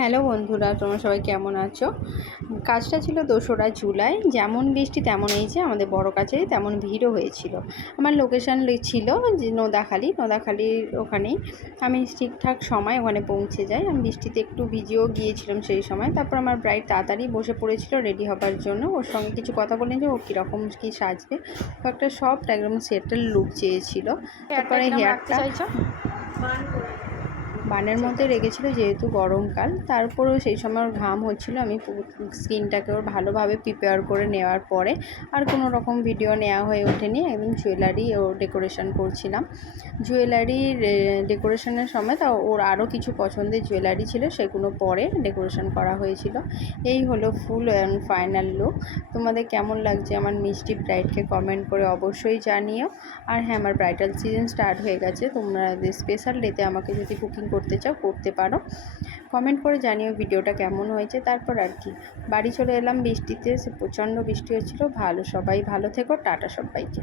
Hello বন্ধুরা, তোমরা সবাই কেমন আছো? কাজটা ছিল 2রা জুলাই। যেমন বৃষ্টি তেমন এই যে আমাদের বড় কাছেই তেমন ভিড়ও হয়েছিল। আমার লোকেশান ছিল যে নোদাখালির ওখানেই। আমি ঠিকঠাক সময় ওখানে পৌঁছে যাই। আমি বৃষ্টিতে একটু ভিজেও গিয়েছিলাম সেই সময়। তারপর আমার ব্রাইড তাড়াতাড়ি বসে পড়েছিল রেডি হবার জন্য। ওর সঙ্গে কিছু কথা বললেন যে ও কীরকম কী সাজবে, একটা সফট একদম সেটেল লুক চেয়েছিল। তারপরে হেয়ারটা বানের মধ্যে রেখেছিল যেহেতু গরমকাল, তারপরেও সেই সময় ওর ঘাম হচ্ছিল। আমি স্কিনটাকে ওর ভালোভাবে প্রিপেয়ার করে নেওয়ার পরে আর কোনো রকম ভিডিও নেওয়া হয়ে ওঠেনি। একদম জুয়েলারি ও ডেকোরেশন করছিলাম। জুয়েলারির ডেকোরেশনের সময় তা ওর আরও কিছু পছন্দের জুয়েলারি ছিল, সেগুলো পরে ডেকোরেশন করা হয়েছিল। এই হলো ফুল অ্যান্ড ফাইনাল লুক। তোমাদের কেমন লাগছে আমার মিষ্টি ব্রাইডকে কমেন্ট করে অবশ্যই জানিও। আর হ্যাঁ, আমার ব্রাইডাল সিজন স্টার্ট হয়ে গেছে। তোমরা স্পেশাল ডেতে আমাকে যদি বুকিং করতে চাও করতে পারো। কমেন্ট করে জানিও ভিডিওটা কেমন হয়েছে। তারপর আর কি বাড়ি চলে এলাম বৃষ্টিতে, প্রচণ্ড বৃষ্টি হচ্ছিলো। সবাই ভালো থেকো, টাটা সবাইকে।